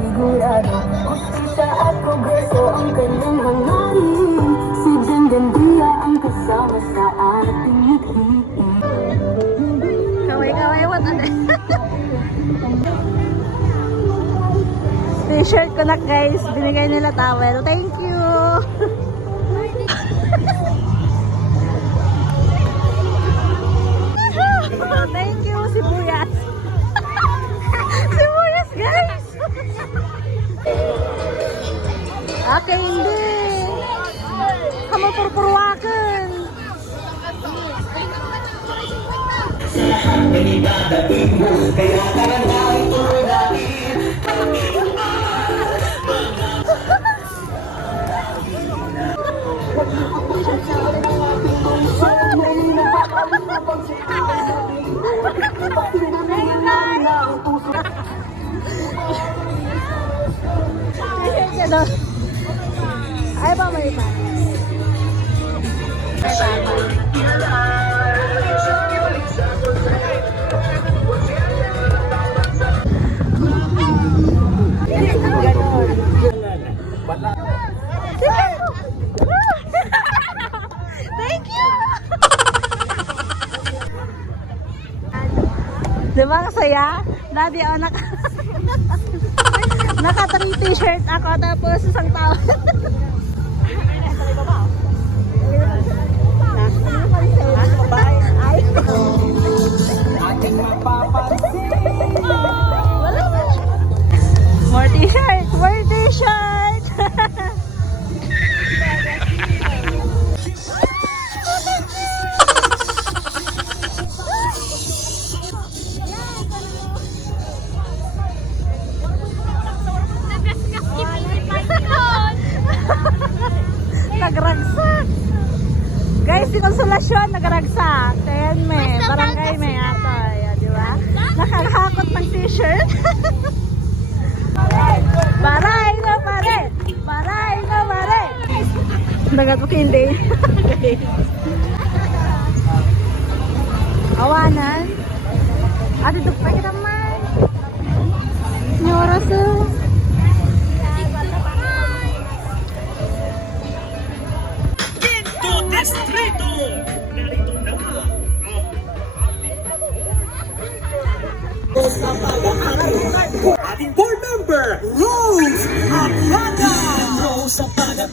sigurado. Kusisa at progreso ang kanyang hangarin. Si Gandia ang kasama sa ating ngiti. Kaway-kaway, what ano? T-shirt ko na guys, binigay nila towel. Thank you! Thank you, sibuyas! Sibuyas guys! Okay, hindi! Kamu purpurwakan! Kaya karanahin ko natin. Ay ba may iba? Thank you! Diba ang saya? Daddy, oh, naka 3 t-shirt ako tapos isang tao. More t-shirt! More t-shirt! Nagragsak! Guys, di konsolasyon, nagragsak. Ayan may, barangay may ato. Ayan, di ba? Nakakakot ng t-shirt. Baray na pare! Baray na pare! Dagat mo hindi. Awanan. Ate, dugpay ka naman. Nyoras oh. Distrito! Narito na ang ating board member, Rose Aplana! Rose Aplana